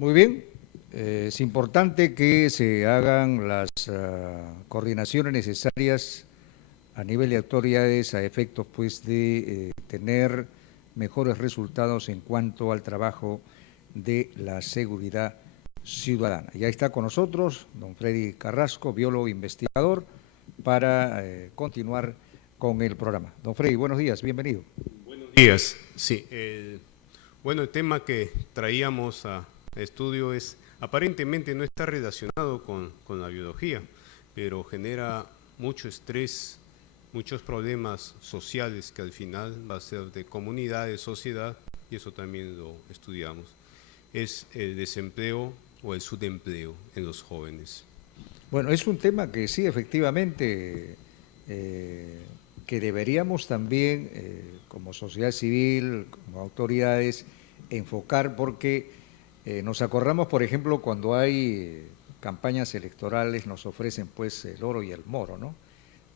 Muy bien. Es importante que se hagan las coordinaciones necesarias a nivel de autoridades a efectos pues de tener mejores resultados en cuanto al trabajo de la seguridad ciudadana. Ya está con nosotros don Freddy Carrasco, biólogo investigador, para continuar con el programa. Don Freddy, buenos días, bienvenido. Buenos días. Sí, bueno, el tema que traíamos a estudio es, aparentemente no está relacionado con la biología, pero genera mucho estrés, muchos problemas sociales que al final va a ser de comunidad, de sociedad, y eso también lo estudiamos. Es el desempleo o el subempleo en los jóvenes. Bueno, es un tema que sí, efectivamente, que deberíamos también, como sociedad civil, como autoridades, enfocar, porque nos acordamos, por ejemplo, cuando hay campañas electorales, nos ofrecen pues el oro y el moro, ¿no?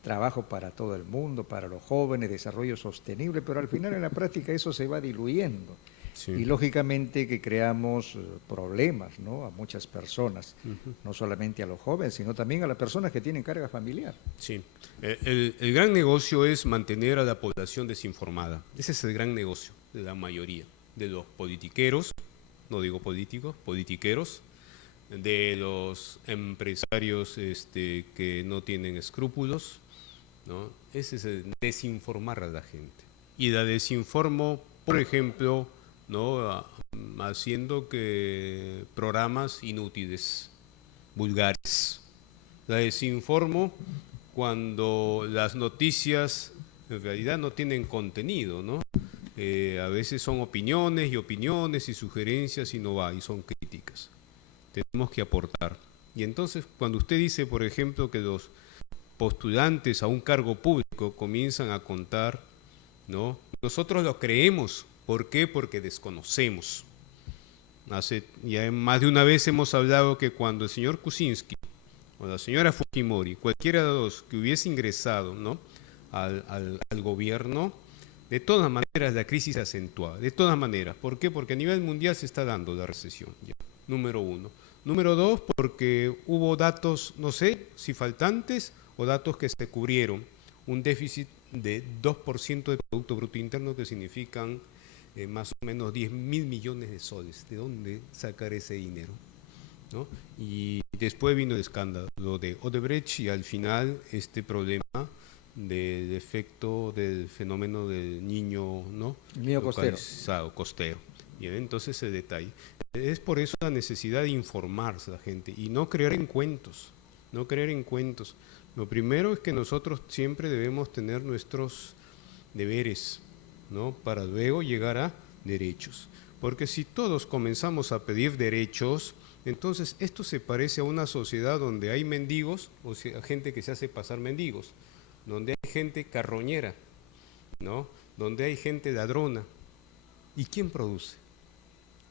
Trabajo para todo el mundo, para los jóvenes, desarrollo sostenible, pero al final en la práctica eso se va diluyendo. Sí. Y lógicamente que creamos problemas, ¿no? A muchas personas, Uh-huh. no solamente a los jóvenes, sino también a las personas que tienen carga familiar. Sí, el gran negocio es mantener a la población desinformada. Ese es el gran negocio de la mayoría, de los politiqueros, no digo políticos, politiqueros, de los empresarios que no tienen escrúpulos, ¿no? Ese es el desinformar a la gente. Y la desinformo, por ejemplo, ¿no? Haciendo que programas inútiles, vulgares. La desinformo cuando las noticias en realidad no tienen contenido, ¿no? A veces son opiniones y sugerencias y no va, y son críticas. Tenemos que aportar. Y entonces, cuando usted dice, por ejemplo, que los postulantes a un cargo público comienzan a contar, ¿no? Nosotros lo creemos. ¿Por qué? Porque desconocemos. Ya más de una vez hemos hablado que cuando el señor Kuczynski o la señora Fujimori, cualquiera de los dos que hubiese ingresado, ¿no? al gobierno, de todas maneras la crisis acentuada, de todas maneras. ¿Por qué? Porque a nivel mundial se está dando la recesión, ya. Número uno. Número dos, porque hubo datos, no sé si faltantes o datos que se cubrieron, un déficit de 2% del Producto Bruto Interno, que significan más o menos 10.000 millones de soles. ¿De dónde sacar ese dinero? ¿No? Y después vino el escándalo de Odebrecht y al final este problema del efecto del fenómeno del niño, ¿no? El niño costero. Localizado, costero. Y entonces el detalle. Es por eso la necesidad de informarse a la gente y no creer en cuentos, no creer en cuentos. Lo primero es que nosotros siempre debemos tener nuestros deberes, ¿no? Para luego llegar a derechos. Porque si todos comenzamos a pedir derechos, entonces esto se parece a una sociedad donde hay mendigos, o sea, gente que se hace pasar mendigos, donde hay gente carroñera, ¿no? Donde hay gente ladrona. ¿Y quién produce?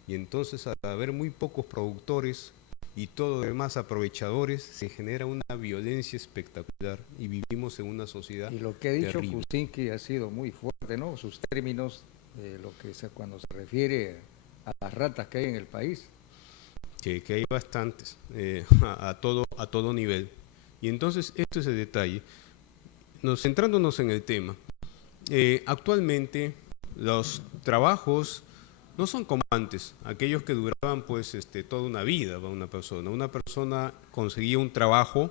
Y entonces, al haber muy pocos productores y todo lo demás aprovechadores, se genera una violencia espectacular y vivimos en una sociedad Y lo que ha dicho terrible. Kuczynski ha sido muy fuerte, ¿no? Sus términos, lo que cuando se refiere a las ratas que hay en el país. Que hay bastantes, a todo nivel. Y entonces, esto es el detalle. Centrándonos en el tema, actualmente los trabajos no son como antes, aquellos que duraban pues toda una vida para una persona. Una persona conseguía un trabajo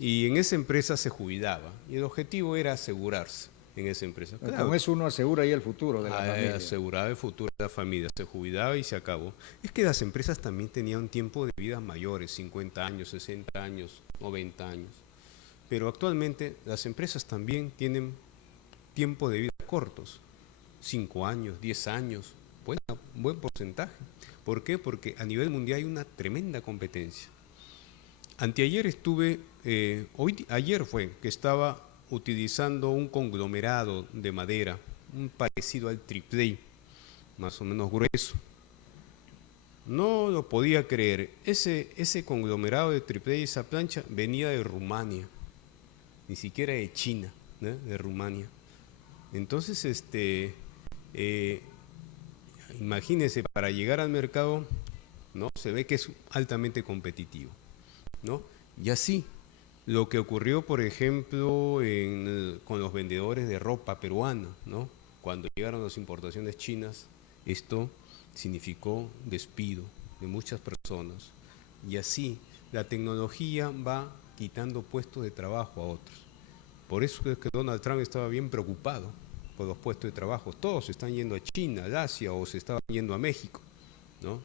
y en esa empresa se jubilaba y el objetivo era asegurarse en esa empresa. Claro, Con eso uno asegura ahí el futuro de la familia. aseguraba el futuro de la familia, se jubilaba y se acabó. Es que las empresas también tenían un tiempo de vida mayores, 50 años, 60 años, 90 años. Pero actualmente las empresas también tienen tiempo de vida cortos, 5 años, 10 años, buen porcentaje. ¿Por qué? Porque a nivel mundial hay una tremenda competencia. Anteayer ayer fue que estaba utilizando un conglomerado de madera, un parecido al triple, más o menos grueso. No lo podía creer. Ese conglomerado de triple, esa plancha, venía de Rumania, ni siquiera de China, ¿no? De Rumania. Entonces, imagínense, para llegar al mercado ¿no? Se ve que es altamente competitivo, ¿no? Y así, lo que ocurrió, por ejemplo, con los vendedores de ropa peruana, ¿no? Cuando llegaron las importaciones chinas, esto significó despido de muchas personas. Y así, la tecnología va quitando puestos de trabajo a otros. Por eso es que Donald Trump estaba bien preocupado por los puestos de trabajo. Todos se están yendo a China, a Asia o se estaban yendo a México, ¿no?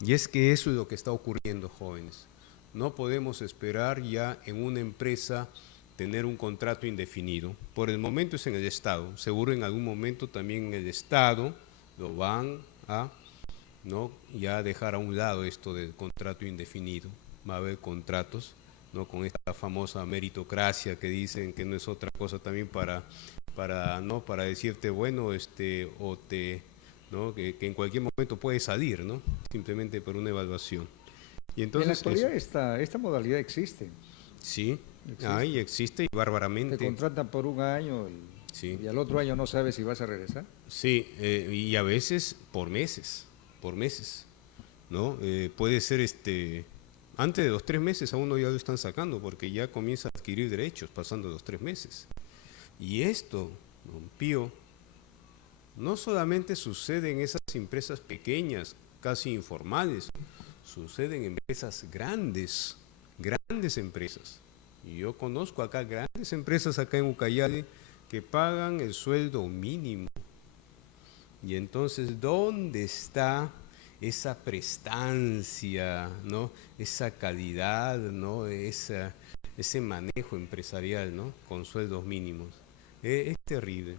Y es que eso es lo que está ocurriendo, jóvenes. No podemos esperar ya en una empresa tener un contrato indefinido. Por el momento es en el Estado. Seguro en algún momento también en el Estado lo van a, ¿no?, ya dejar a un lado esto del contrato indefinido. Va a haber contratos, ¿no?, con esta famosa meritocracia que dicen que no es otra cosa también ¿no?, para decirte, bueno, o te, ¿no?, que en cualquier momento puedes salir, ¿no?, simplemente por una evaluación. Y Y en la entonces actualidad esta modalidad existe. sí, Existe. existe y Te bárbaramente. contratan por un año Sí, y al otro año no sabes si vas a regresar. sí, y a veces por meses, ¿no? Puede ser antes de los 3 meses a uno ya lo están sacando porque ya comienza a adquirir derechos pasando los 3 meses. Y esto, don Pío, no solamente sucede en esas empresas pequeñas, casi informales, sucede en empresas grandes, grandes empresas. Y yo conozco acá grandes empresas acá en Ucayali que pagan el sueldo mínimo. Y entonces, ¿dónde está esa prestancia, ¿no?, esa calidad, ¿no?, ese manejo empresarial, ¿no?, con sueldos mínimos? Es terrible.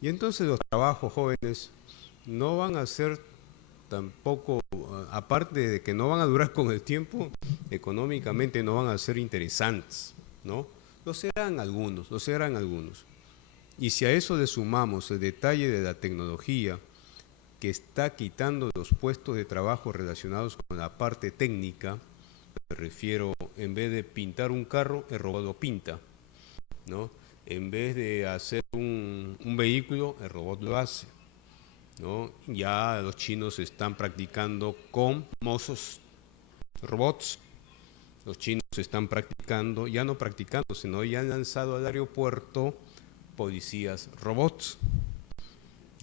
Y entonces los trabajos jóvenes no van a ser tampoco, aparte de que no van a durar con el tiempo, económicamente no van a ser interesantes, ¿no? Lo serán algunos, lo serán algunos. Y si a eso le sumamos el detalle de la tecnología que está quitando los puestos de trabajo relacionados con la parte técnica, me refiero, en vez de pintar un carro, el robot lo pinta, ¿no? En vez de hacer un vehículo, el robot lo hace, ¿no? Ya los chinos están practicando con mozos robots. Los chinos están practicando, ya no practicando, sino ya han lanzado al aeropuerto policías robots,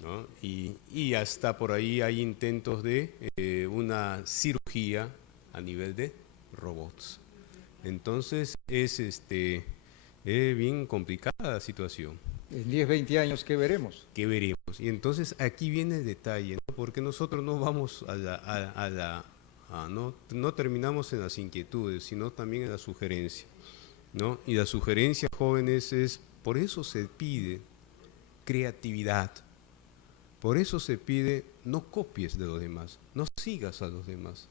¿no? Y hasta por ahí hay intentos de una cirugía a nivel de robots. Entonces es bien complicada la situación. En 10, 20 años, ¿qué veremos? ¿Qué veremos? Y entonces aquí viene el detalle, ¿no? Porque nosotros no vamos no terminamos en las inquietudes, sino también en la sugerencia, ¿no? Y la sugerencia, jóvenes, por eso se pide creatividad, por eso se pide no copies de los demás, no sigas a los demás,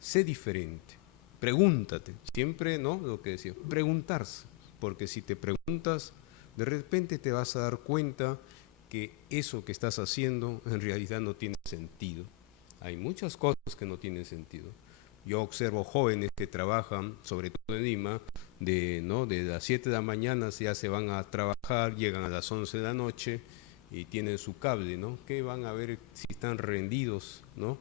sé diferente, pregúntate, siempre, ¿no?, lo que decía, preguntarse, porque si te preguntas, de repente te vas a dar cuenta que eso que estás haciendo en realidad no tiene sentido. Hay muchas cosas que no tienen sentido. Yo observo jóvenes que trabajan, sobre todo en Lima, de las 7 de la mañana ya se van a trabajar, llegan a las 11 de la noche y tienen su cable, ¿no? Que van a ver si están rendidos, ¿no?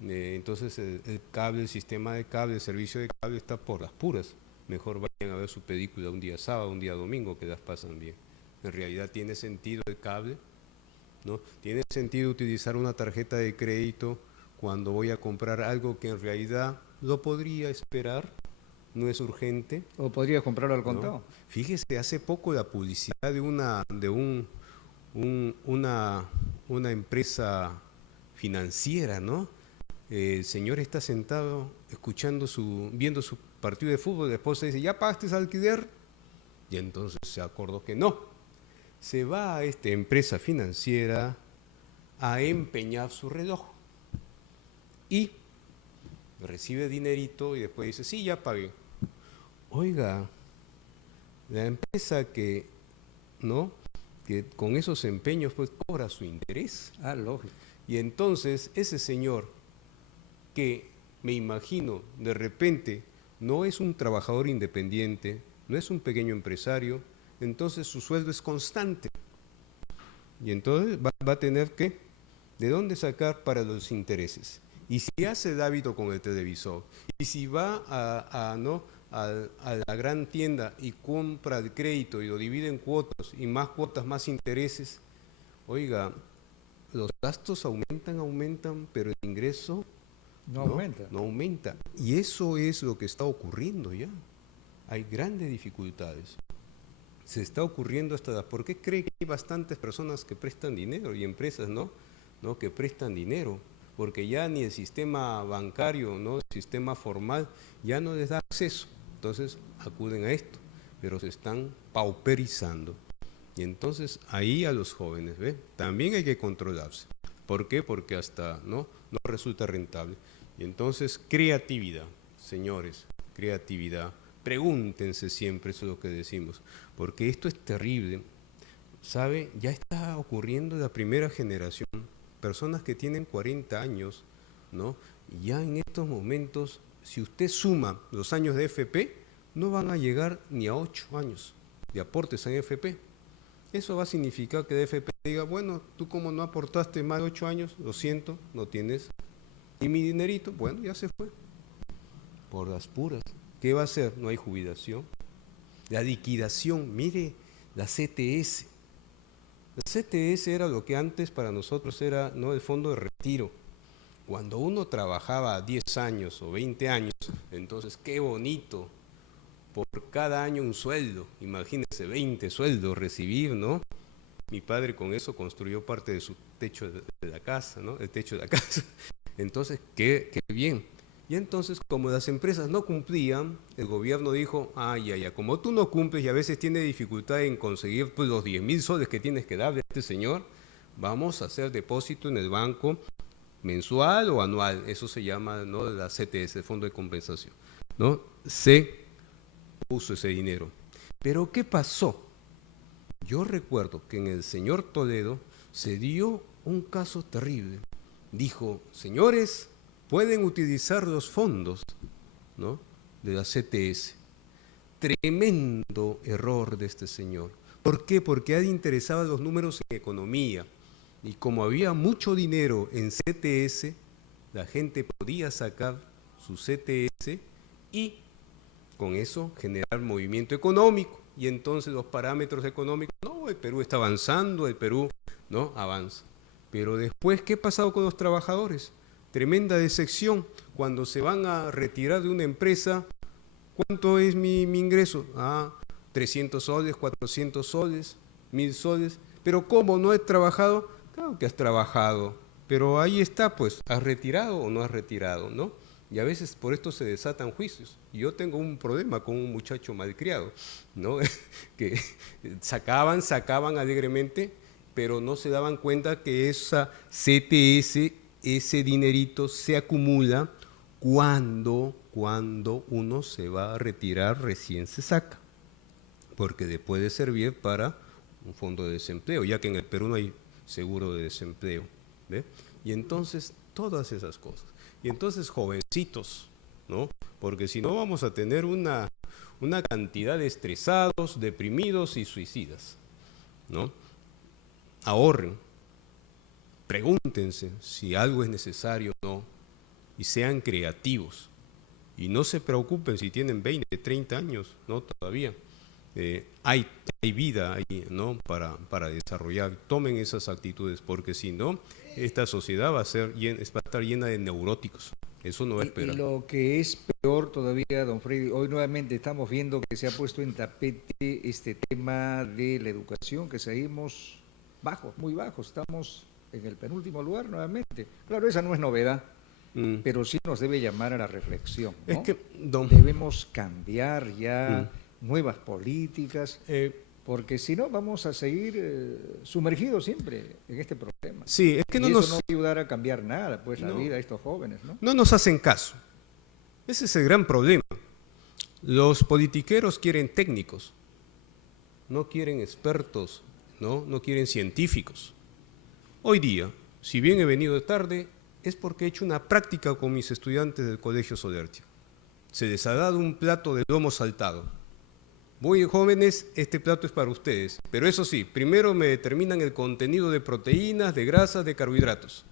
Entonces el cable, el sistema de cable, el servicio de cable está por las puras. Mejor vayan a ver su película un día sábado, un día domingo, que las pasan bien. En realidad tiene sentido el cable, ¿no? Tiene sentido utilizar una tarjeta de crédito cuando voy a comprar algo que en realidad lo podría esperar, no es urgente. ¿O podrías comprarlo al ¿No? contado? Fíjese, hace poco la publicidad de una empresa financiera, ¿no? El señor está sentado viendo su partido de fútbol, la esposa dice, ¿ya pagaste el alquiler? Y entonces se acordó que no. Se va a esta empresa financiera a empeñar su reloj y recibe dinerito y después dice, sí, ya pagué. Oiga, la empresa ¿no?, que con esos empeños pues cobra su interés. Ah, lógico. Y entonces ese señor, que me imagino de repente no es un trabajador independiente, no es un pequeño empresario, entonces su sueldo es constante. Y entonces va a tener ¿de dónde sacar para los intereses? Y si hace el hábito con el televisor, y si va a la gran tienda y compra el crédito y lo divide en cuotas, y más cuotas, más intereses, oiga, los gastos aumentan, pero el ingreso No aumenta. no aumenta. Y eso es lo que está ocurriendo ya. Hay grandes dificultades. Se está ocurriendo ¿por qué cree que hay bastantes personas que prestan dinero y empresas ¿no? que prestan dinero? Porque ya ni el sistema bancario, ¿no? El sistema formal ya no les da acceso. Entonces acuden a esto, pero se están pauperizando. Y entonces ahí a los jóvenes, ¿ve? También hay que controlarse. ¿Por qué? Porque hasta no resulta rentable. Y entonces creatividad, señores, creatividad. Pregúntense siempre, eso es lo que decimos, porque esto es terrible. ¿Sabe? Ya está ocurriendo la primera generación, personas que tienen 40 años, ¿no? Y ya en estos momentos, si usted suma los años de FP, no van a llegar ni a 8 años de aportes en FP. Eso va a significar que de FP diga, bueno, tú como no aportaste más de 8 años, lo siento, no tienes. Y mi dinerito, bueno, ya se fue. Por las puras. ¿Qué va a hacer? No hay jubilación. La liquidación, mire, la CTS. La CTS era lo que antes para nosotros era, ¿no?, el fondo de retiro. Cuando uno trabajaba 10 años o 20 años, entonces qué bonito, por cada año un sueldo, imagínense 20 sueldos recibir, ¿no? Mi padre con eso construyó parte de su techo de la casa, ¿no? El techo de la casa. Entonces, qué bien. Y entonces, como las empresas no cumplían, el gobierno dijo, como tú no cumples y a veces tienes dificultad en conseguir pues, los 10.000 soles que tienes que darle a este señor, vamos a hacer depósito en el banco mensual o anual, eso se llama, ¿no?, la CTS, el Fondo de Compensación, ¿no? Se puso ese dinero. Pero ¿qué pasó? Yo recuerdo que en el señor Toledo se dio un caso terrible. Dijo, señores, pueden utilizar los fondos, ¿no?, de la CTS. Tremendo error de este señor. ¿Por qué? Porque a él interesaban los números en economía. Y como había mucho dinero en CTS, la gente podía sacar su CTS y con eso generar movimiento económico. Y entonces los parámetros económicos, no, el Perú está avanzando, el Perú no avanza. Pero después, ¿qué ha pasado con los trabajadores? Tremenda decepción. Cuando se van a retirar de una empresa, ¿cuánto es mi ingreso? 300 soles, 400 soles, 1.000 soles. Pero ¿cómo? ¿No he trabajado? Claro que has trabajado, pero ahí está, pues, ¿has retirado o no has retirado, no? Y a veces por esto se desatan juicios. Y yo tengo un problema con un muchacho malcriado, ¿no? que sacaban alegremente, pero no se daban cuenta que esa CTS, ese dinerito se acumula cuando uno se va a retirar, recién se saca, porque le puede servir para un fondo de desempleo, ya que en el Perú no hay seguro de desempleo, ¿ve? Y entonces, todas esas cosas. Y entonces, jovencitos, ¿no? Porque si no vamos a tener una cantidad de estresados, deprimidos y suicidas, ¿no? Ahorren, pregúntense si algo es necesario o no, y sean creativos. Y no se preocupen si tienen 20, 30 años, ¿no? Todavía. Hay vida ahí, ¿no?, para desarrollar. Tomen esas actitudes, porque si no, esta sociedad va a estar llena de neuróticos. Eso no va a esperar. Y lo que es peor todavía, don Freddy, hoy nuevamente estamos viendo que se ha puesto en tapete este tema de la educación, que seguimos bajos, muy bajos. Estamos en el penúltimo lugar nuevamente. Claro, esa no es novedad, pero sí nos debe llamar a la reflexión, ¿no? Es que, debemos cambiar ya nuevas políticas, porque si no vamos a seguir sumergidos siempre en este problema. Sí, es que eso no va a ayudar a cambiar nada, pues, la vida de estos jóvenes, ¿no? No nos hacen caso. Ese es el gran problema. Los politiqueros quieren técnicos, no quieren expertos, no quieren científicos. Hoy día, si bien he venido tarde, es porque he hecho una práctica con mis estudiantes del Colegio Solertia. Se les ha dado un plato de lomo saltado. Muy jóvenes, este plato es para ustedes, pero eso sí, primero me determinan el contenido de proteínas, de grasas, de carbohidratos.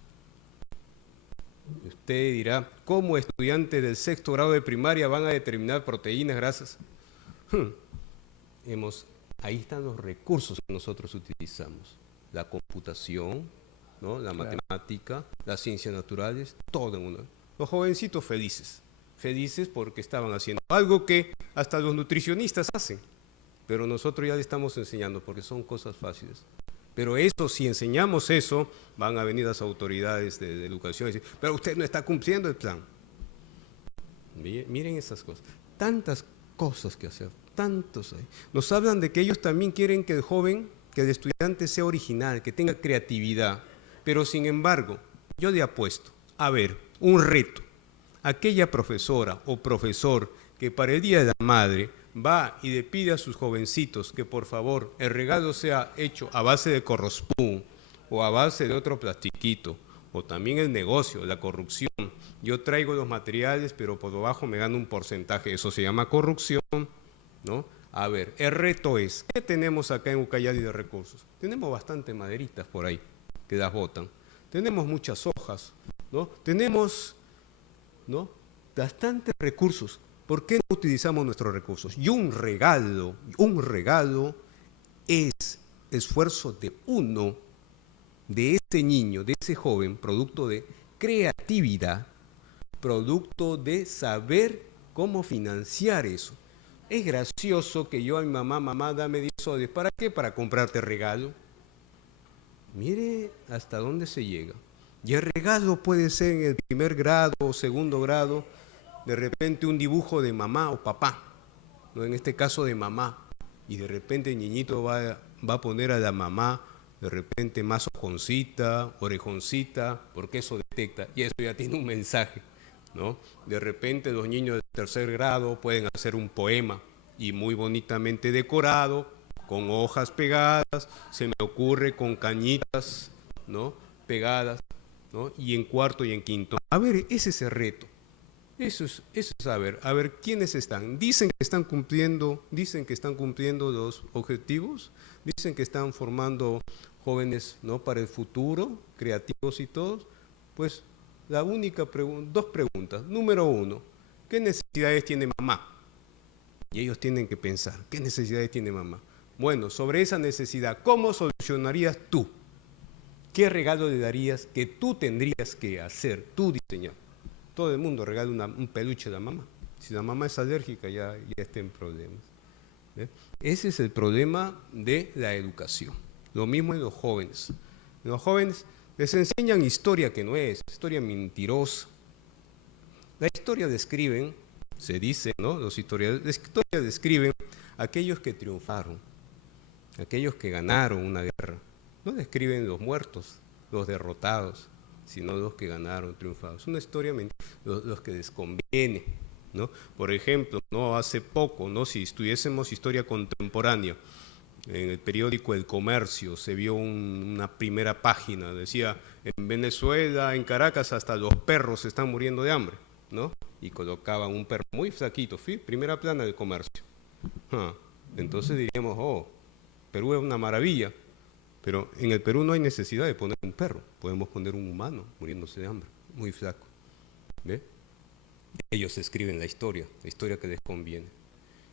Usted dirá, ¿cómo estudiantes del 6º grado de primaria van a determinar proteínas, grasas? Ahí están los recursos que nosotros utilizamos. La computación, ¿no? La matemática, las ciencias naturales, todo en uno. Los jovencitos felices. Felices porque estaban haciendo algo que hasta los nutricionistas hacen. Pero nosotros ya le estamos enseñando porque son cosas fáciles. Pero eso, si enseñamos eso, van a venir las autoridades de educación y decir, pero usted no está cumpliendo el plan. Miren esas cosas. Tantas cosas que hacer, tantos hay. Nos hablan de que ellos también quieren que el joven, que el estudiante sea original, que tenga creatividad. Pero sin embargo, yo le apuesto, a ver, un reto. Aquella profesora o profesor que para el Día de la Madre va y le pide a sus jovencitos que por favor el regalo sea hecho a base de corrospún o a base de otro plastiquito, o también el negocio, la corrupción. Yo traigo los materiales, pero por debajo me gano un porcentaje. Eso se llama corrupción, ¿no? A ver, el reto es, ¿qué tenemos acá en Ucayali de recursos? Tenemos bastantes maderitas por ahí que las botan. Tenemos muchas hojas, ¿no? Tenemos, ¿no?, bastantes recursos. ¿Por qué no utilizamos nuestros recursos? Y un regalo es esfuerzo de uno, de ese niño, de ese joven, producto de creatividad, producto de saber cómo financiar eso. Es gracioso que yo a mi mamá, dame 10 soles. ¿Para qué? Para comprarte regalo. Mire hasta dónde se llega. Y el regalo puede ser en el 1er grado o 2º grado, de repente un dibujo de mamá o papá, ¿no? En este caso de mamá, y de repente el niñito va a poner a la mamá de repente más ojoncita, orejoncita, porque eso detecta, y eso ya tiene un mensaje, ¿no? De repente los niños de 3er grado pueden hacer un poema, y muy bonitamente decorado, con hojas pegadas, se me ocurre con cañitas, ¿no?, pegadas, ¿no? Y en 4º y en 5º. A ver, ese es el reto. Eso es a ver quiénes están. Dicen que están cumpliendo los objetivos, dicen que están formando jóvenes, ¿no?, para el futuro, creativos y todos. Pues la única dos preguntas. Número 1, ¿qué necesidades tiene mamá? Y ellos tienen que pensar, ¿qué necesidades tiene mamá? Bueno, sobre esa necesidad, ¿cómo solucionarías tú? ¿Qué regalo le darías que tú tendrías que hacer, tú diseñar? Todo el mundo regala un peluche a la mamá. Si la mamá es alérgica, ya está en problemas. ¿Ve? Ese es el problema de la educación. Lo mismo en los jóvenes. En los jóvenes les enseñan historia que no es, historia mentirosa. La historia describen, se dice, ¿no?, los historiadores, la historia describen aquellos que triunfaron, aquellos que ganaron una guerra. No describen los muertos, los derrotados, sino los que ganaron, triunfaron. Es una historia los que les conviene, ¿no? Por ejemplo, no hace poco, ¿no?, si estudiésemos historia contemporánea, en el periódico El Comercio se vio una primera página, decía, en Venezuela, en Caracas, hasta los perros se están muriendo de hambre, ¿no? Y colocaban un perro muy flaquito, primera plana del Comercio. Entonces diríamos, oh, Perú es una maravilla. Pero en el Perú no hay necesidad de poner un perro, podemos poner un humano muriéndose de hambre, muy flaco. ¿Ve? Ellos escriben la historia que les conviene.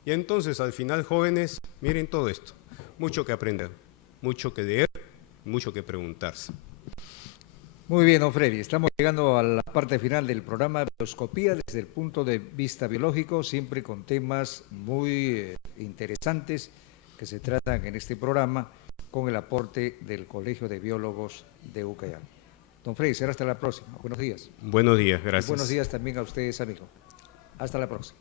Y entonces, al final, jóvenes, miren todo esto, mucho que aprender, mucho que leer, mucho que preguntarse. Muy bien, don Freddy, estamos llegando a la parte final del programa Bioscopía desde el punto de vista biológico, siempre con temas muy interesantes que se tratan en este programa, con el aporte del Colegio de Biólogos de Ucayali. Don Freddy, será hasta la próxima. Buenos días. Buenos días, gracias. Y buenos días también a ustedes, amigos. Hasta la próxima.